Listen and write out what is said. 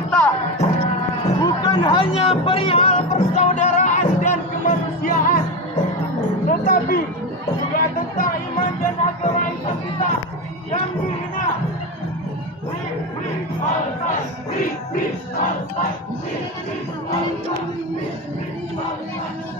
kita bukan hanya perihal persaudaraan dan kemanusiaan, tetapi juga tentang iman dan agama Islam kita yang dihina. Free, free, Palestine! Free, free, Palestine! Free, free, Palestine! Free, free, Palestine!